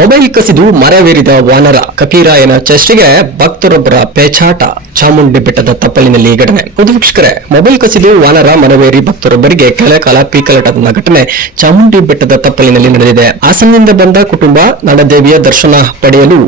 Mobile ಕಸಿದು ಮರವೇರಿದ ವಾನರ ಕಪೀರಾಯನ ಚೆಸ್ಟ್ಗೆ ಭಕ್ತರೊಬ್ಬರ ಪೇಚಾಟ. ಚಾಮುಂಡಿ ಬೆಟ್ಟದ ತಪ್ಪಲಿನಲ್ಲಿ ಘಟನೆ. ವೀಕ್ಷಕರೇ, ಮೊಬೈಲ್ ಕಸಿದು ವಾನರ ಮರವೇರಿ ಭಕ್ತರೊಬ್ಬರಿಗೆ ಕೆಲಕಾಲ ಪೀಕಲಾಟದ ಘಟನೆ ಚಾಮುಂಡಿ ಬೆಟ್ಟದ ತಪ್ಪಲಿನಲ್ಲಿ ನಡೆದಿದೆ. ಹಾಸನದಿಂದ ಬಂದ ಕುಟುಂಬ ನಡದೇವಿಯ ದರ್ಶನ ಪಡೆಯಲು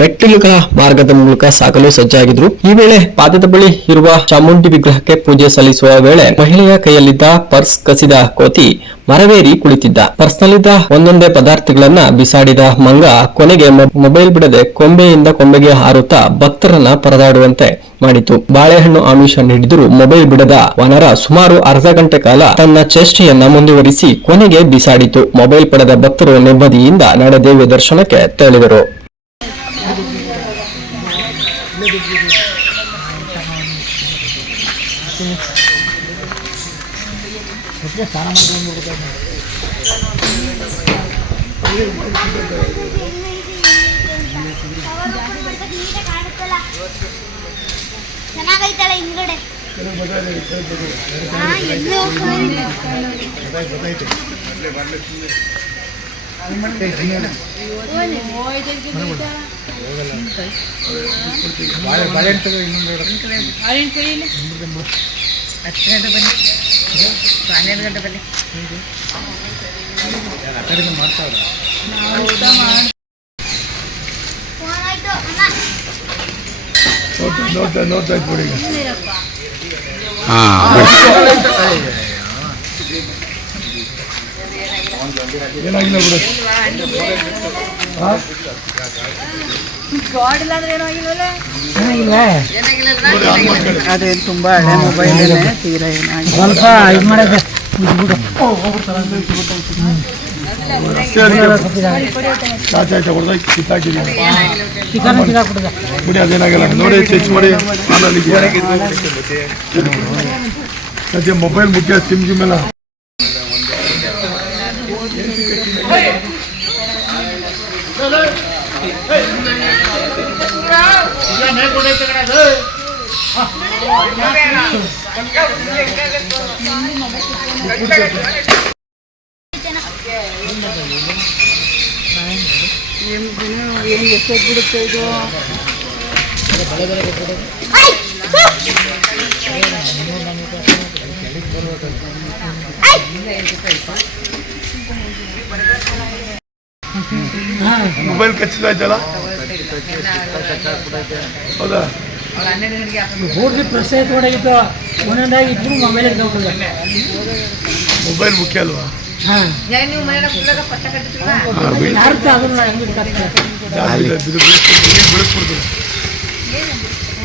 ಮೆಟ್ಟಿಲುಗಳ ಮಾರ್ಗದ ಮೂಲಕ ಸಾಗಲು ಸಜ್ಜಾಗಿದ್ರು. ಈ ವೇಳೆ ಪಾದದ ಬಳಿ ಇರುವ ಚಾಮುಂಡಿ ವಿಗ್ರಹಕ್ಕೆ ಪೂಜೆ ಸಲ್ಲಿಸುವ ವೇಳೆ ಮಹಿಳೆಯ ಕೈಯಲ್ಲಿದ್ದ ಪರ್ಸ್ ಕಸಿದ ಕೋತಿ ಮರವೇರಿ ಕುಳಿತಿದ್ದ. ಪರ್ಸ್ನಲ್ಲಿದ್ದ ಒಂದೊಂದೇ ಪದಾರ್ಥಗಳನ್ನ ಬಿಸಾಡಿದ ಮಂಗ ಕೊನೆಗೆ ಮೊಬೈಲ್ ಬಿಡದೆ ಕೊಂಬೆಯಿಂದ ಕೊಂಬೆಗೆ ಹಾರುತ್ತಾ ಭಕ್ತರನ್ನ ಪರದಾಡುವಂತೆ ಮಾಡಿತು. ಬಾಳೆಹಣ್ಣು ಆಮಿಷ ನೀಡಿದರೂ ಮೊಬೈಲ್ ಬಿಡದ ವಾನರ ಸುಮಾರು ಅರ್ಧ ಗಂಟೆ ಕಾಲ ತನ್ನ ಚೇಷ್ಟೆಯನ್ನ ಮುಂದುವರಿಸಿ ಕೊನೆಗೆ ಬಿಸಾಡಿತು. ಮೊಬೈಲ್ ಪಡೆದ ಭಕ್ತರು ನೆಮ್ಮದಿಯಿಂದ ನಡದೇವಿ ದರ್ಶನಕ್ಕೆ ತೆರಳಿದರು. ಚೆನ್ನಾಗೈತಲ್ಲ ಹಿಂದ್ಗಡೆ ನೋಡ್ತಾ ಇದ್ಬಿಡಿ. ಏನಾಗಿಲ್ಲ ಬಿಡು. ಅದೇನು ತುಂಬಾ ಹಳೆ ಮೊಬೈಲ್ ತೀರಾ ಏನಾಗಿ ಸ್ವಲ್ಪ ಇದು ಮಾಡೋದು ಬಿಡಿ, ಅದೇನಾಗಲ್ಲ ನೋಡಿ ಚೆಕ್ ಮಾಡಿ. ಸದ್ಯ ಮೊಬೈಲ್ ಮುಖ್ಯ, ಸಿಮ್ ಗಿಮ್ ಎಲ್ಲ ಏನು ಎಷ್ಟೊತ್ತು ಬಿಡುತ್ತೆ ಇದು. ಮೊಬೈಲ್ ಕಚ್ಚಿದಾಯ್ತಲ್ಲ, ಹೌದಾ? ಹೋಗಿ ಪ್ರಸೇತ್ ಹೊಡಗಿತ್ತು ಒಂದೊಂದಾಗಿ ಇಬ್ಬರು ಮೊಬೈಲ್ ಹಿಡ್ಕೊಂಡು ಮೊಬೈಲ್ ಮುಖ್ಯ ಅಲ್ವಾ? ಯಾರು ಅದನ್ನು ಹೆಂಗೆ ಜಾಸ್ತಿ ಬಿಡಿಸ್ಬಿಡ್ತೀವಿ.